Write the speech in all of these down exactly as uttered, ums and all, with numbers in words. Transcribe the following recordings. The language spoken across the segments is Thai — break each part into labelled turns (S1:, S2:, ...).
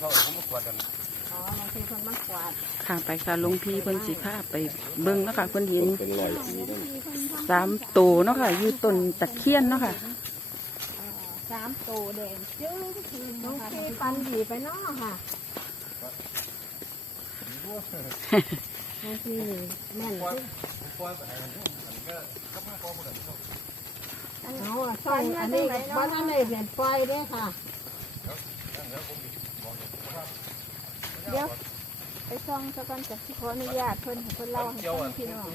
S1: เขาเขามากวาดกัน
S2: อ๋อหลวงพี่เพิ่นมากวาด
S3: ค่ะไปค่ะหลวงพี่เพิ่นสิพาไปเบิ่งเนาะค่ะเพิ่นเห็นสามตัวเนาะค่ะอยู่ต้นตะเคียนเนาะค่ะ
S2: สามตัวแดงจึ้งหลวงพี่ปันดีไปเนาะค่ะบางทีแม่นเลยเอาซ่อนอันนี้บ้านอันนี้เปลี่ยนไฟด้วยค่ะเดี๋ยวไปซ่องสักวันจากที่ขออนุญาตเพิ่นเพิ่นเล่าให้ฟังพี่น้อง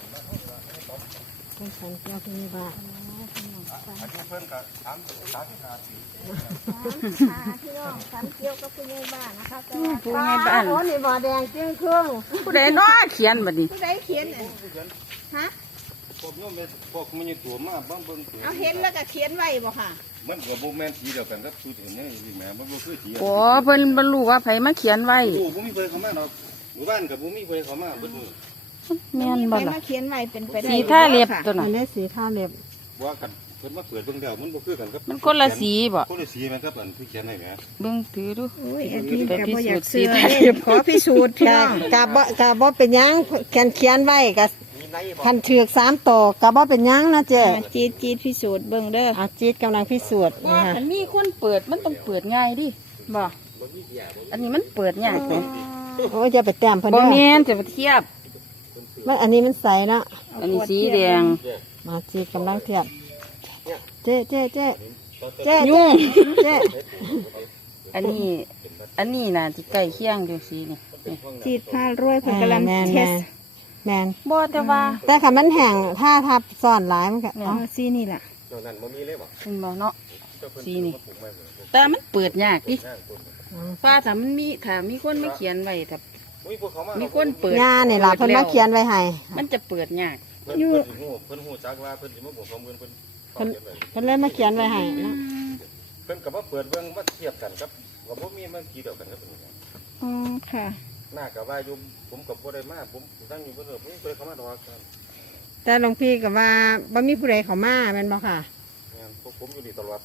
S2: เป็นสันเจ้าพี่นี่บ้าน
S1: อายุเพิ่นกับสามสามสิบห้าปี
S2: พี่น้องสันเกี่ยวกับพี่ในบ้านนะคะ
S3: ผู้ในบ้าน
S2: โอ้นี่บ่อแดงจึ้งเครื่อง
S3: ผู้ใดเนาะเขียนบัดนี้
S2: ผู้ใดเขียนฮะ
S1: พวกโยมพวกมันยังตัวมากบ้างเบิ่งตัว
S2: เอาเห็นแล้วก็เขียนไว้บ่ค่ะ
S1: มันกับโบแมนสีเดียวกันครับชุดเห็นนี่สิแม่มันบ่คือสี
S3: โอ้เพิ่นบ่รู้ว่าไผมาเขียนไว้
S1: โอ้บ่มีเพิ่นเข้ามาเนาะหมู่บ้านกับบ่มีเพิ่นเข้ามาเบิดมื้อ
S3: แม่นบ่ล่ะ
S2: มาเขียนไว้เป็นไปได้
S3: สีท่าเล็บตัวน่ะ
S2: มันได้สีท่าเล็บ
S1: ว่ากันเพิ่นมาเปิดเบิ่งแล้วมันบ่คือกันครับ
S3: มันคนละสีบ่
S1: คนละสีแม่นครับอันที่เขียนไว้แหม
S3: เบิ่งถือดู
S2: อุ้ยอันนี้ก็บ่อยากเชื่อขอพิสูจน์พี่น้องกะบ่กะบ่เป็นหยังเขียนเขียนไว้กะคันถือกสามโตกะบ่เป็นหยังนะเจ๊จีดจีดพิสูจน์เบิ่งเด้ออ่ะจีดกำลังพิสูจน์
S3: ว่าคันมีคนเปิดมันต้องเปิดง่ายดิบ่อันนี้มันเปิดยากเลย
S2: โอ้ยจะไปแต้มเพิ่น
S3: บ่แม่นจะไปเทียบ
S2: มันอันนี้มันใสนะ
S3: อันนี้สีแดง
S2: มาจีดกำลังเทียบเจ๊เจ๊เจ๊เจ๊
S3: ยุ่ง
S2: เจ๊
S3: อันนี้อันนี้น่ะที่ใกล้เคียงจังซี่นี่
S2: จีดผ้ารวยเพิ่นกำลังเทสแมน
S3: บ่แต่ว่า
S2: แต่ค่ะมันแห้งถ้าทับซ้อนหลายมันก็อ๋อสีนี่ล่ะ
S1: นั่นบ่มีเลยบ่
S3: เป็นบ่เนาะสีนี่แต่มันเปิดยากดิฟ้าถ้ามันมีถ้ามีคนมาเขียนไว้ถ้ามีคนเปิด
S2: งานนี่ล่ะเพิ่นมาเขียนไว้ให้
S3: มันจะเปิดยาก
S1: อยู่เพิ่นฮู้จักว่าเพิ่นสิมาบวกสองหมื่นเพิ่น
S2: เพิ่นเพิ่นเลยมาเขียนไว้ให้เนาะ
S1: เพิ่นก็มาเปิดเบิ่งมาเทียบกันครับก็บ่มีมันกี่เดียวกันครับ
S2: อ๋อค่ะ
S1: หน้ากับว่าอยู่ผมกับบ่ได้มาผมตั้งอยู่บ่ได้ผมเคยเข้ามาดอก
S2: แต่หลวงพี่ก็ว่าบ่มีผู้ใดเข้ามาแม่นบ่ค่ะ
S1: งานพวกผมอยู่นี่ตลอด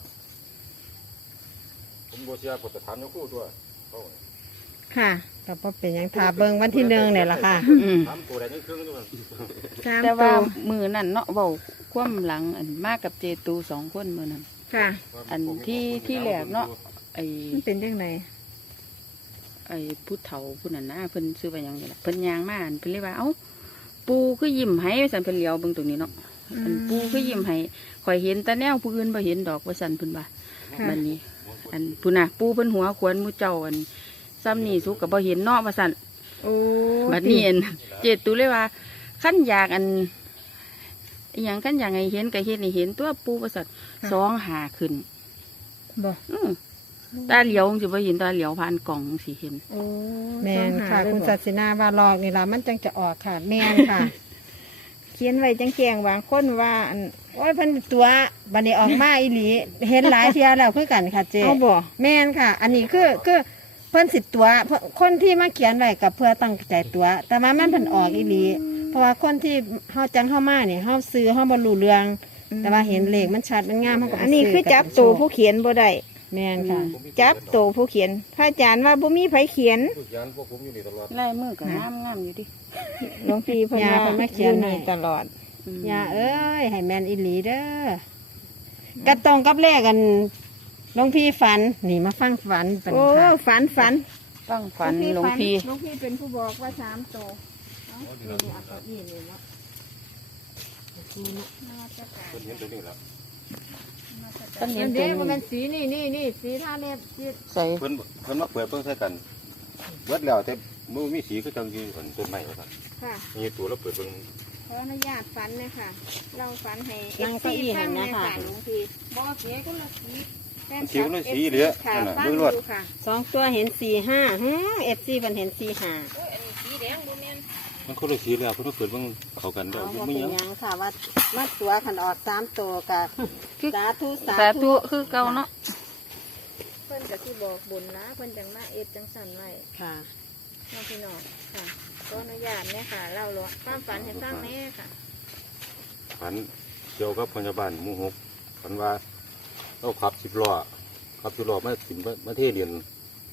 S1: ผมบ่เชื่อพุทธธรรมอยู่คู่ตัว
S2: ค่ะก็บ่เป็นหยังถ้าเบิ่งวันที่หนึ่งนี่ล่ะค่ะ
S1: ถามตัวใดนี่ครึ่งด้วย
S3: แต่ว่ามือนั่นเนาะเว้าคว่ำหลังอันมากับเจตูสองคนมื้อนั้น
S2: ค่ะ
S3: อันที่ที่แรกเนาะไอ้
S2: มันเป็นจังได๋
S3: ไอ้ผู้เฒ่าผู้นั้นนะเพิ่นซื้อไปยังไงล่ะเพิ่นยางมาเพิ่นเลยว่าเอ้าปูคือยิ้มให้สันเพิ่นเลี้ยวเบิ่งตรงนี้เนาะอันปูคือยิ้มให้ข่อยเห็นแต่แนวผู้อื่นบ่เห็นดอกว่าสันเพิ่นว่าบัดนี้อันผู้น่ะปูเพิ่นหัวขวนหมู่เจ้าอันซ้ำนี่สุกก็บ่เห็นเนาะว่าสัน
S2: โอ้
S3: บัดนี้อันเจตุเลยว่าคันอยากอันอีหยังคันอยากให้เห็นก็เฮ็ดให้เห็นตัวปูว่าสันสองหาขึ้น
S2: บ่
S3: อือตาเหลียวสิบ่เห็นตาเหลียวผ่านกล่องสิเห็น
S2: โอ้แม่นค่ะคุณศาสินาว่าลอกนี่ล่ะมันจังจะออกค่ะแม่นค่ะเขียนไว้จังแจงบางคนว่าอันโอ้ยเพิ่นตัวบัดนี้ออกมาอีหลีเห็นหลายเที่ยแล้วคือกันค่ะเจ๊
S3: เอาบ่
S2: แม่นค่ะอันนี้คือคือเพิ่นสิตัวคนที่มาเขียนไว้กับเพื่อตั้งใจตัวแต่ว่ามันเพิ่นออกอีหลีเพราะว่าคนที่เฮาจังเฮามานี่เฮาซื้อเฮาบ่รู้เรื่องแต่ว่าเห็นเลขมันชัดมันงามเฮาก็
S4: อันนี้คือจับตัวผู้เขียนบ่ได้
S2: แม่นค่ะ
S4: จับตัวผู้เขียนพระอาจารย์ว่าบ่มีไผเขียน
S3: ลายมือก็งามงามอยู่ดิ
S4: หลวงพี่เพิ่นว่ามาเขียนให้ตลอด
S2: ย่าเอ้ยให้แม่นอีหลีเด้อกระตรงกับเลขกันหลวงพี่ฝันนี่มาฟังฝันเป็น
S4: โอ้ฝันฝัน
S3: ฟังฝันหลวงพี่
S4: หลวงพี่เป็นผู้บอกว่าสามตัว
S2: เอ้านี่เอาเก้าอี้นี่เนาะนี่นะ
S1: คนเห็นตัวนี้แล้ว
S2: ต้นเห็นเด็กมันเป็นสีนี่นี่นี่สีท่าเล็บ
S3: ใส่
S1: เพิ่นเพิ่นมาเปิดเพิ่งใส่กันเบิดแล้วแต่มือมีสีก็จังอยู่ต้นไม้ว่าซั่น
S4: ค่ะ
S1: มีตัวแล้วเปิดเบิ่ง
S4: ขออนุญาตฝันเลยค่ะเราฝันให้เอฟซีฟังเลยค่ะหลวงพี่บ่เสียก็ละสี
S1: สีก็เลยสีเหลือนั่นน่ะเบิ่งรวด
S2: สองตัวเห็นสี่ห้าฮึเอฟซีมันเห็นสี่ห้า
S4: โอ้ยอันนี้สีแดงบ่แม่น
S1: มันก็เลยสีแล้วเพิ่นเปิดเบิ่งเข้ากันได้
S2: บ่เป็นหยังค่ะว่ามาตัวขันออกสามตัวกับสาธุ
S3: สาธุคือเก่าเนาะ
S4: เพิ่นก็สิบอกบุญนะเพิ่นจังมาเอฟจังสั่นไว้
S2: ค่ะ
S4: น้องพี่น้องค่ะขออนุญาตแม่ค่ะเล่าหลวงความฝันให้ฟังแม่ค่ะ
S1: ฝันเกี่ยวกับพยาบาลหมู่หกฝันว่าเราขับสิบล้อขับสิบล้อมาสิบมาเทเดียน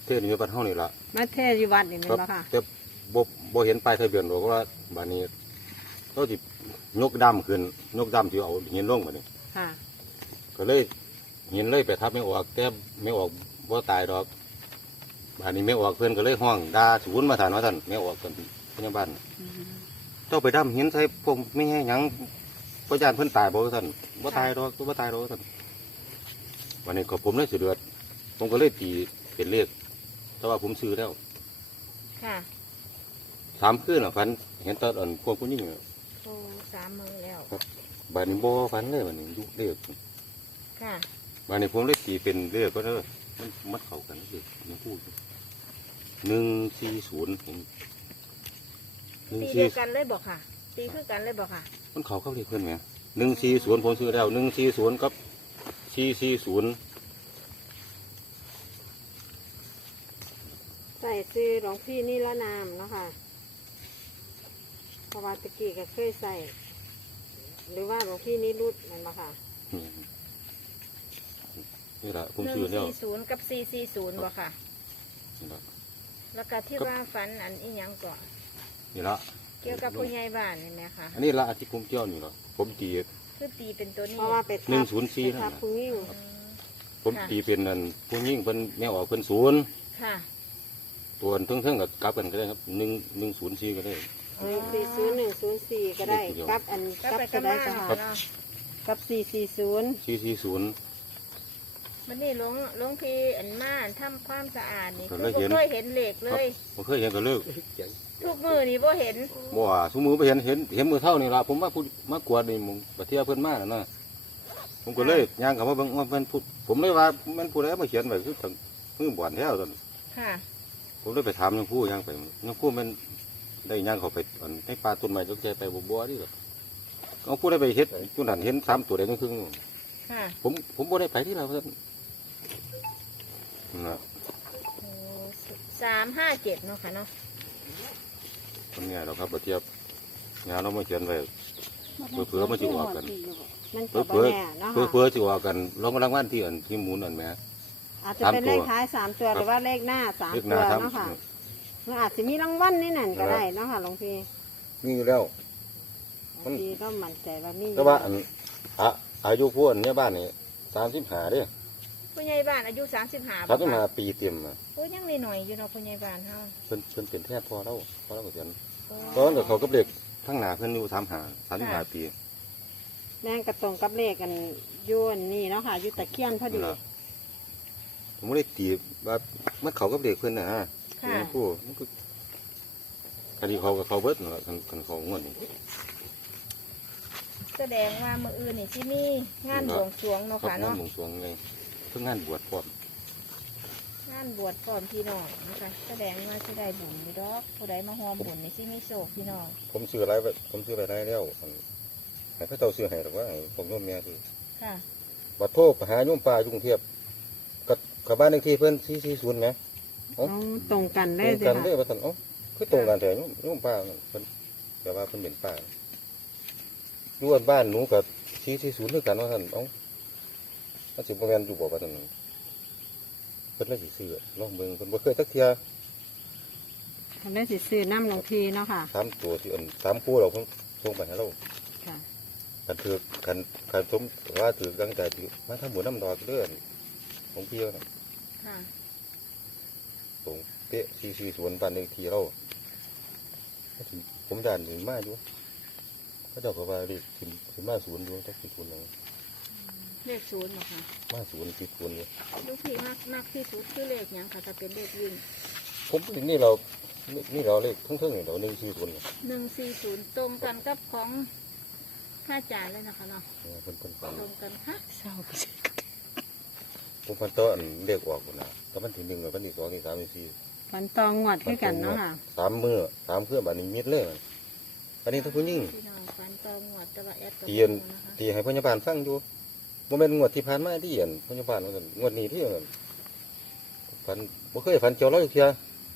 S1: เทศอยู่บ้านเฮานี่ล่ะ
S2: มาเทศอยู่วัดนี่แม่นบ่ค่ะ
S1: แต่บ่บ่เห็นป้ายทะเบียนหรอกว่าบ้านนี้เขาสิยกดำขึ้นยกดำที่เอาหินลงบัดนี้
S2: ค่ะ
S1: ก็เลยหินเลยไปทับไม่ออกแต่ไม่ออกบ่ตายดอกบ้านนี้ไม่ออกเพิ่นก็เลยห้องด่าศูนย์มาถานว่าท่านไม่ออกกันพยาบาลเจ้าไปดำหินใส่พวกไม่ให้หยังพยานเพิ่นตายบ่ท่านบ่ตายดอกบ่ตายดอกท่านวันนี้ก็ผมเลยสิเดือดผมก็เลยตีเป็นเลขแต่ว่าผมซื้อแล้ว
S4: ค่ะ
S1: สามคืนอ่ะฝันเห็นตอนอ่อนพวกผู้หญิงอะ
S4: โอ้สามมือแล้ว
S1: บ้านนี้บ่ฝันเลยบ้านนี้ยุเลข
S4: ค่ะ
S1: บ้านนี้ผมเลยตีเป็นเลขก็เด้อมันมัดเข้ากันเลขยังพูดหนึ่งสี่ศูนย์ผมหนึ่ง
S4: ตี
S1: สี่
S4: เดียวกันเลยบอกค่ะ ตีคือกันเลยบอกค่ะ
S1: มันเข้าเข้าที่เพื่อนไหมหนึ่งสี่ศูนย์ผมซื้อแล้วหนึ่งสี่ศูนย์กับสี่สี่ศูนย์
S2: ใส่ซื้อหลวงพี่นี่ละนามเนาะค่ะเพราะว่าตะกี้ก็เคยใส่ หรือว่าหลวงพี่นี่รุดแม่นบ่ค่ะ
S1: นี่แหละผม
S4: หนึ่ง
S1: ซื้อแล้ว
S4: สี่ศูนย์กับสี่สี่ศูนย์บอกค่ะ
S1: นี่ละ
S4: แล้วก็ที่ว่าฝันอันอีหยังก่อน
S1: นี่ละ
S4: เกี่ยวกับผู้ใหญ่บ้านนี่ไหมคะ
S1: อันนี้ละที่ผมเที่ยวนี่ละผมตี
S4: คือตีเป็นตัวนี้
S2: เพราะว่าไป
S1: หนึ่
S2: ทั
S1: ง
S2: บ
S1: ศูนย์สี่
S2: ไป
S1: นั่น
S2: ทับ
S1: น่ะ
S2: ผู้ยิ่ง
S4: อืม
S1: ผมตีเป็นนั่นผู้ยิ่งเป็นแม่ออกเป็นศูนย์
S4: ค่ะ
S1: ตัวเทิงๆกับกลับกันก็ได้ครับหนึ่งหนึ่งศูนย์สี่ก็ได้
S2: หนึ่งสี่ศูนย์หนึ่งศูนย์สี่ก็ได้กับอัน
S4: ก็
S2: กับ
S4: ไป
S2: ก็
S4: กัน
S2: ได้
S4: มา
S2: จ้ะ
S4: เนาะ
S2: กับสี่สี่ศูนย์
S1: สี่สี่ศูนย์
S4: วันนี้หลวงหลวงพี่อันมาทำความสะอาดนี่
S1: ก็
S4: คือ
S1: เลย
S4: บ่
S1: เห็น
S4: เคยเห็นเหล็กเลย
S1: ผมเคยเห็นก็เลิก
S4: ทุกมือนี่บ่เห็น
S1: บ่ว่าสมมือไปเห็นเห็นเห็นมือเท่านี่ละผมมาพูดมากวาดนี่มึงประเทศเพื่อนมาน่ะนะผมก็เลยย่างกับว่าบางว่าเป็นผู้ผมเลยว่ามันผู้ใดมาเขียนไว้คือทางมือบวนแท้ตอน
S4: ค่ะ
S1: ผมเลยไปถามยังผู้ย่างไปยังผู้มันได้ย่างเขาไปอันให้ปลาต้นไม้จกใจไปบัวบัวนี่หรอกเอาผู้ได้ไปเห็ดจุดนั้นเห็นสามตัวได้ครึ่ง
S4: ค่ะ
S1: ผมผมบ่ได้ไปที่เราเพื่อนนะ
S4: โอ้สามห้าเจ็ดเนาะค่ะเนาะ
S1: คนนี้เราครับประเทียบงานเรามาเขียนไว้เผื่อๆมาจิออกกัน
S2: มัน
S1: เผื่
S2: จะ
S1: อ
S2: บ่
S1: เผื่อ
S2: แน่เนาะ
S1: เผื่อ
S2: ค่ะ
S1: เผื่อจิออกกันลองกำลังวันที่อันที่หมุนอันแหม่
S2: อาจจะเป็นเลขท้ายสามตัวหรือว่าเลขหน้าสาม
S1: เรียกห
S2: ตั
S1: น้าว ท
S2: เนาะค่ะมันอาจจะมีรางวัลนี่นั่นก็ได้เนาะค่ะหลวงพี่
S1: ำมีอยู่แล้ว
S2: หลวงพี่ก็มั่นใจว่ามี
S1: แต่ว่าอันอะอายุผู้อันเนี้ยบ้านนี่สามสิบห้าเด้
S4: ผู้ใหญ่บ้านอายุสามสิบห้า
S1: สามสิบห้าปีเต็มอะ
S4: โอ้ยังหน่อยๆอยู่เนาะผู้ใหญ่บ้านเฮา
S1: เพิ่นเพิ่นเป็นแทบพอเราพอเราก็เขียน
S4: โอ้
S1: ตอนนั้นก็เขากับเด็กทั้งหนาเพิ่นอยู่สามหาสามสิบห้าปี
S2: แม่งกระตรงกับเลขกันอยุ่นนี่เนาะค่ะอยุ่ตะเคียนพอดี
S1: นั่นล่ะผมไม่ได้ตีว่ามันเขากับเด็กเพิ่นนะฮะ
S4: ค่ะ
S1: ผู้มันก็คดีเขากับเขาเบิดนั่นล่ะคันคันเขางวดนี่
S4: แสดงว่ามื้ออื่นนี่สิมีงานบวงสรวงเนาะ
S1: ครับ
S4: ค่ะ
S1: งาน
S4: เนาะ
S1: บวงสรวงไงเพิ่งงานบวชพร้อม
S4: งานบวชพร้อมพี่น้องนะคะแสดงว่าสิได้บุญอยู่ดอกผู้ใดมาฮอมบุญนี่สิมีโชคพี่น้อง
S1: ผมซื้ออะไรไว้ผมซื้ออะไรได้แล้วอันให้พระเจ้าซื้อให้หรอกว่าให้ผมโยมแม่ซื้อ
S4: ค่ะ
S1: บัดโทรไปหาโยมป่าอยู่กรุงเทพกับกับบ้านเลขที่เพิ่นสี่สี่ศูนย์ไหม
S2: อ๋อตรงกัน
S1: ต
S2: ได้
S1: รง
S2: สิ
S1: กัน
S2: ค่ะ
S1: เด้อว่าท่านเอ้าคือตรงกันแต่โยมโยมป่าเพิ่นแต่ว่าเพิ่นเป็นป่าอยู่อันบ้านหนูกับสี่สี่ศูนย์ด้วยกันว่าท่านเอ้าถ้าสิบ่แม่นอยู่บ่ว่าท่านเพิ่นเลยสิซื้อลองเบิ่งเพิ่นบ่เคยสักเที่ย
S2: ทำได้สิซื้อน้ำหลวงพี่เนาะค่ะ
S1: สามตัวที่อันสามคู่เราเพิ่นส่งไปให้เรา
S2: ค่ะ
S1: คันถือคันคันสมว่าถือกังใจถือมาทำบุญน้ำดอกเด้อของพี่ว่าน่ะ
S4: ค่ะ
S1: ตรงเป๊ะสี่สี่ศูนย์บ้านเลขที่เราผมด่านถึงมาอยู่พระเจ้าก็ว่าเลขถึงถึงมาศูนย์อยู่ต้องสี่ศูนย์เลย
S4: เลขศูนย์เนาะค่ะ
S1: มาศูนย์สี่ศูนย์อยู่
S4: ลูกพี่มากมากที่สุดคือเลขหยังค่ะจะเป็นเลขวิ่ง
S1: ผมถึงนี่เรานี่นี่เราเลขทั้งๆนี่เราหนึ่งสี่ศูนย์เนี่ย
S4: หนึ่งสี่ศูนย์ตรงกันกับของข้าจานเลยนะคะเนาะ
S1: เออเพิ่นเพิ่นฟัง
S4: ตรงกันค่ะ
S3: เศร้าไปสิ
S1: ผมพันต้นเลขออกหมดนะแต่วันที่หนึ่งกับวันที่สองที่สามที่สี่
S2: ฟันตองงวดด้วยกันเนาะค่ะ
S1: สามมือสามเครื่องบัดนี้มิดเลยมันอันนี้ถ้าผู้ยิ่ง
S4: พี่น้องฟันตองหวดแต่ว่าแอด
S1: เตียน ที่ให้พยาบาลฟังอยู่บ่แม่นงวดที่ผ่านมาที่เห็นพยาบาลว่าซั่นงวดนี้ที่เห็นฝันบ่เคยฝันเกี่ยวร้อยเที่ย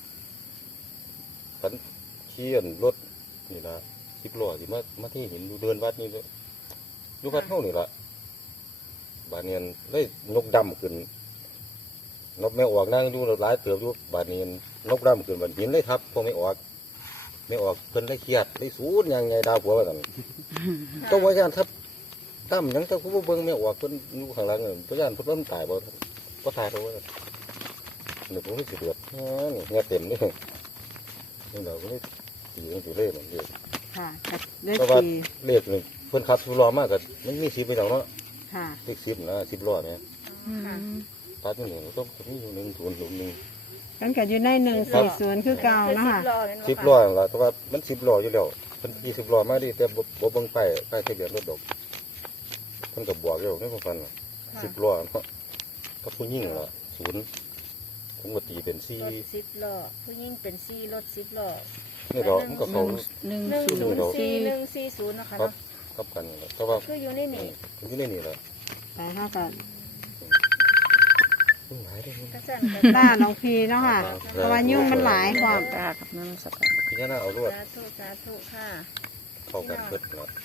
S1: ฝันขี่อันรถนี่ล่ะสิบล้อที่มามาที่เห็นอยู่เดินวัดนี่เลยอยู่วัดเฮานี่ล่ะบาดเนียนเลยยกดำขึ้นนกแม่ออกนั่งอยู่หลายเติบอยู่บาดนี้นกดำขึ้นบัดหินเลยทับพวกไม่ออกไม่ออกเพิ่นได้เครียดได้สูญยังไงดาวผัวว่าซั่นต้องว่าย่านทับตั้มหยังถ้าผู้เบิ่งไม่ออกเพิ่นอยู่ข้างหลังนั่นพยานเพิ่นว่ามันตายบ่บ่ตายดอกว่าซั่นนี่ผมสิเดือดอ๋อนี่เงี้ยเต็มเลยนี่เราก็เลยตีจังซี่เลยมันเด้
S2: ค่ะเลข
S1: เพราะว่า
S2: สี่
S1: เลขนี่เพิ่นขับสิบล้อมากก็มันมีสิบไปแล้วเนาะ
S2: ค่ะ
S1: เลขสิบนะสิบล้อเนี่ย
S3: อืม
S1: ตัดอยู่นี่ต้องมีอยู่หนึ่งศูนย์ศูนย์หนึ่ง
S2: กันก็อยู่ในหนึ่งสี่ศูนย์คือเก่า
S4: คือ
S2: เนาะ
S4: สิบ
S2: ค่ะ
S4: ล้อเลยเนาะ
S1: สิบ
S4: ค่ะ
S1: ล้อนั่นล่ะแต่ว่ามันสิบล้ออยู่แล้วเพิ่นยี่สิบล้อมาดิแต่บ่บ่เบิ่งป้ายป้ายทะเบียนรถดอกเพิ่นก็บอกอยู่ในความฝันน่ะสิบล้อเนาะก็ผู้หญิงล่ะศูนย์ผมก็ตีเป็นสี่
S4: รถสิบล้อผู้หญิงเป็นสี่รถสิบล้อ
S1: นี่ดอกมันก็
S3: ห
S1: เขา
S3: นึ่งหนึ่ง
S4: หนึ่ง
S3: ศู
S4: ศู
S3: น
S4: น
S3: ย์
S4: ย์สี่
S3: สี่
S4: หนึ่งสี่ศูนย์เนาะคะ
S1: ครับ
S4: เนาะ
S1: ครับกันนั่นแหละแต่ว่า
S4: คืออยู่ในนี่
S1: เพิ่นอยู่ในนี่ล่ะ
S2: ไปห้ากัน
S1: มันหลายเด้อมัน
S4: กระสันกระ
S2: ล่าหลวงพีเนาะค่ะ เพราะว่ายุ่งมันหลายความ
S3: กากับน้ำสักการ
S1: พิจารณาเอารวด
S4: สาธุสาธุค่ะ
S1: เข้ากันเบิดเนาะ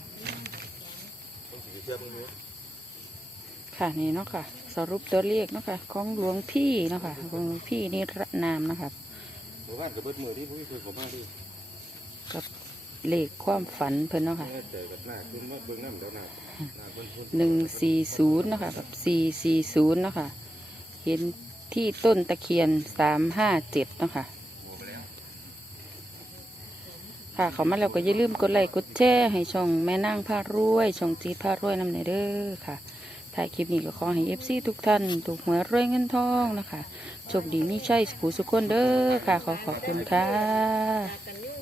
S3: ค่ะนี่เนาะค่ะ สรุปตัวเลขเนาะค่ะของหลวงพี่เนาะค่ะหลวงพี่นิรนามเนาะค่ะ
S1: หมู่บ้านก็เบิดมือที่ผู้เคยเข้ามาดิ
S3: กับเลขความฝันเพิ่นเนาะค่ะ
S1: เจอกับหน้าคุณมาเบิ่งน้ำเดี๋ยวหน้าหน้าเบิ่งคุณ
S3: หนึ่งสี่ศูนย์เนาะค่ะแบบสี่สี่ศูนย์เนาะค่ะเห็นที่ต้นตะเคียนสามห้าเจ็ดเนาะค่ะค่ะเขามาแล้วก็อย่าลืมกดไลค์กดแชร์ให้ช่องแม่นางพารวยช่องจีดพารวยนำในเด้อค่ะถ่ายคลิปนี้ก็ขอให้เอฟซีทุกท่านถูกหวยรวยเงินทองนะคะโชคดีมีชัยสุขสุขคนเด้อค่ะขอขอบคุณค่ะ
S4: กันยุ่ง